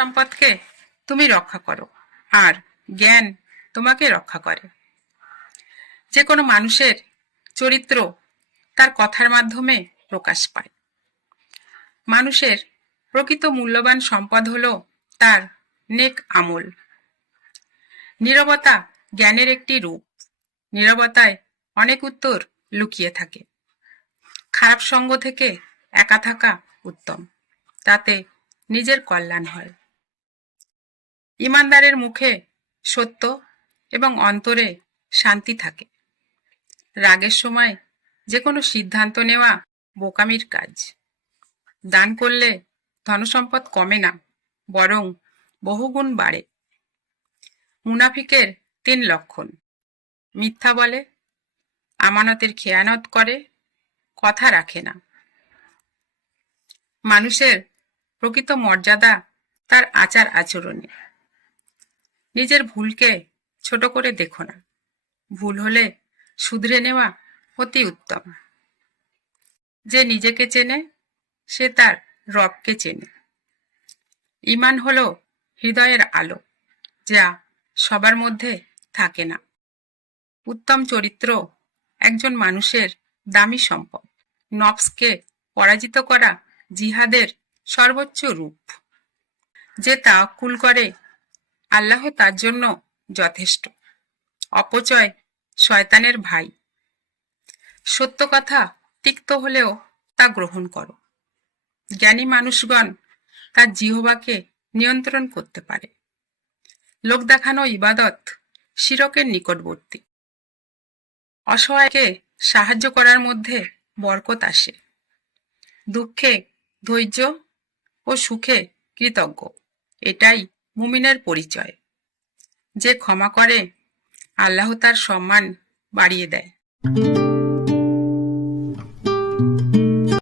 সম্পদকে তুমি রক্ষা করো, আর জ্ঞান তোমাকে রক্ষা করে। যে কোনো মানুষের চরিত্র তার কথার মাধ্যমে প্রকাশ পায়। মানুষের প্রকৃত মূল্যবান সম্পদ হলো তার নেক আমল। নীরবতা জ্ঞানের একটি রূপ। নীরবতায় অনেক উত্তর লুকিয়ে থাকে। খারাপ সঙ্গ থেকে একা থাকা উত্তম, তাতে নিজের কল্যাণ হয়। ইমানদারের মুখে সত্য এবং অন্তরে শান্তি থাকে। রাগের সময় যে কোনো সিদ্ধান্ত নেওয়া বোকামির কাজ। দান করলে ধনসম্পদ কমে না, বরং বহুগুণ বাড়ে। মুনাফিকের 3 লক্ষণ: মিথ্যা বলে, আমানতের খেয়ানত করে, কথা রাখে না। মানুষের প্রকৃত মর্যাদা তার আচার আচরণে। নিজের ভুলকে ছোট করে দেখো না, ভুল হলে শুধরে নেওয়া অতি উত্তম। যে নিজেকে চেনে সে তার রবকে চেনে। ঈমান হলো হৃদয়ের আলো, যা সবার মধ্যে থাকে না। উত্তম চরিত্র একজন মানুষের দামি সম্পদ। নফসকে পরাজিত করা জিহাদের সর্বোচ্চ রূপ। যে তাওয়াক্কুল করে আল্লাহ তার জন্য যথেষ্ট। অপচয় শয়তানের ভাই। সত্য কথা তিক্ত হলেও তা গ্রহণ করো। জ্ঞানী মানুষগণ তার জিহ্বাকে নিয়ন্ত্রণ করতে পারে। লোক দেখানো ইবাদত শিরকের নিকটবর্তী। অসহায়কে সাহায্য করার মধ্যে বরকত আসে। দুঃখে ধৈর্য ও সুখে কৃতজ্ঞ, এটাই মুমিনের পরিচয়। যে ক্ষমা করে আল্লাহ তার সম্মান বাড়িয়ে দেয়।